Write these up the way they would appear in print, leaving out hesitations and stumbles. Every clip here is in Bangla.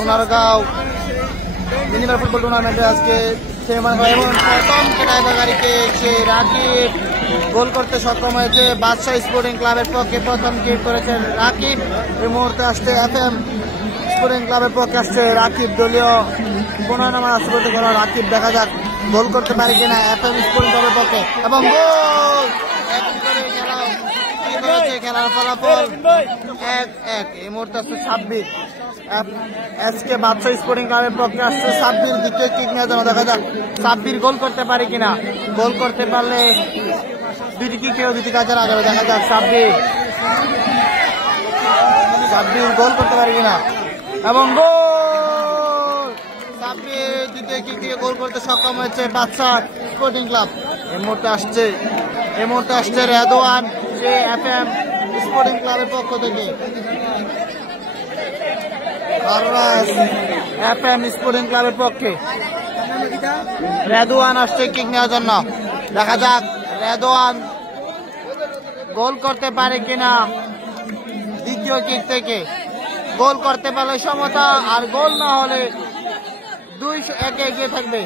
সোনারগাঁও মিনিমাল ফুটবল টুর্নামেন্টে আজকে প্রথম খেলাগাড়িকে সে রাকিব গোল করতে সক্ষম হয়েছে। বাদশাহ স্পোর্টিং ক্লাবের পক্ষে প্রথম কিক করেছেন রাকিব। এই মুহূর্তে আসছে এফএম স্পোর্টিং ক্লাবের পক্ষে আসছে রাকিব। দলীয় 15 নম্বর আসছে বলতে গেল রাকিব। দেখা যাক গোল করতে পারে কিনা এফএম স্পোর্টিং ক্লাবের পক্ষে এবং গোল। খেলার ফলাফল 1-1। এই মুহূর্তে আসছে সাব্বির। আজকে বাদশাহ স্পোর্টিং ক্লাবের পক্ষে আসছে সাব্বির দ্বিতীয় কিক নেওয়ার জন্য। দেখা যাক সাব্বির গোল করতে পারে কিনা। গোল করতে পারলে দুটি কিকেও দুটি কাজের আগে। দেখা যাক সাব্বির গোল করতে পারে কিনা এবং গোল। সাব্বির দ্বিতীয় কিক দিয়ে গোল করতে সক্ষম হয়েছে বাদশাহ স্পোর্টিং ক্লাব। এই মুহূর্তে আসছে রেদওয়ান সে এফএম স্পোর্টিং ক্লাবের পক্ষ থেকে। এফএম স্পোর্টিং ক্লাবের পক্ষে রেদওয়ান আসছে কিক নেওয়ার জন্য। দেখা যাক রেদওয়ান গোল করতে পারে কিনা। দ্বিতীয় কিক থেকে গোল করতে পারলে সমতা, আর গোল না হলে 2-1 এগিয়ে থাকবে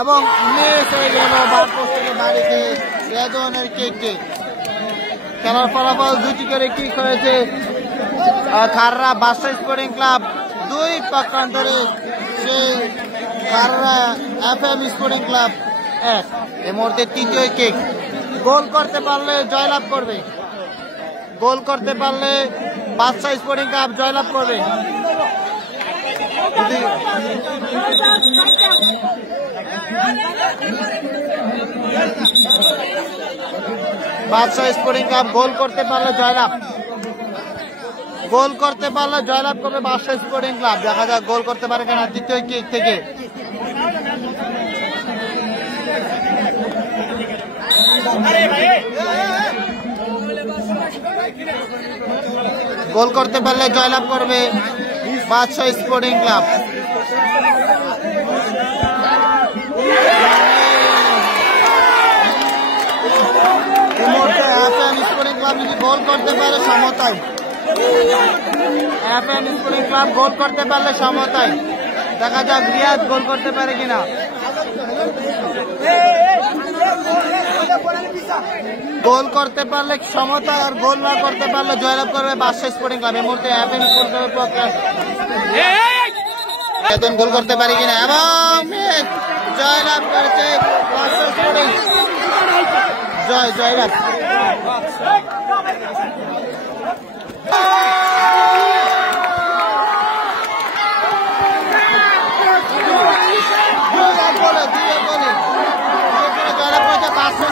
এবং মিস হয়ে গেল বাড়িতে রেদওয়ানের কিককে। খেলার ফলাফল 2টি করে কিক হয়েছে। খাররা বাদশাহ স্পোর্টিং ক্লাব 2 পক্ষান্তরে সে খাররা এফএম স্পোর্টিং ক্লাব 1। এই মুহূর্তে তৃতীয় কিক। গোল করতে পারলে জয়লাভ করবে। গোল করতে পারলে বাদশাহ স্পোর্টিং ক্লাব জয়লাভ করবে। বাদশাহ স্পোর্টিং ক্লাব গোল করতে পারলে জয়লাভ। গোল করতে পারলে জয়লাভ করবে বাদশাহ স্পোর্টিং ক্লাব। দেখা যাক গোল করতে পারে কিনা দ্বিতীয় কিক থেকে। গোল করতে পারলে জয়লাভ করবে বাদশাহ স্পোর্টিং ক্লাব। এই মুহূর্তে এফএম স্পোর্টিং ক্লাব যদি গোল করতে পারে সমতায়। এফএম স্পোর্টিং ক্লাব গোল করতে পারলে সমতায়। দেখা যাক রিয়াদ গোল করতে পারে কিনা। গোল করতে পারলে সমতায়, আর গোল না করতে পারলে জয়লাভ করবে বাদশাহ স্পোর্টিং ক্লাব। এই মুহূর্তে এফএম স্পোর্টিং ক্লাবের পক্ষে গোল করতে পারে কিনা এবং জয়লাভ করেছে বাদশাহ স্পোর্টিং। জয়লাভ। জয়লাভ করেছে বাদশাহ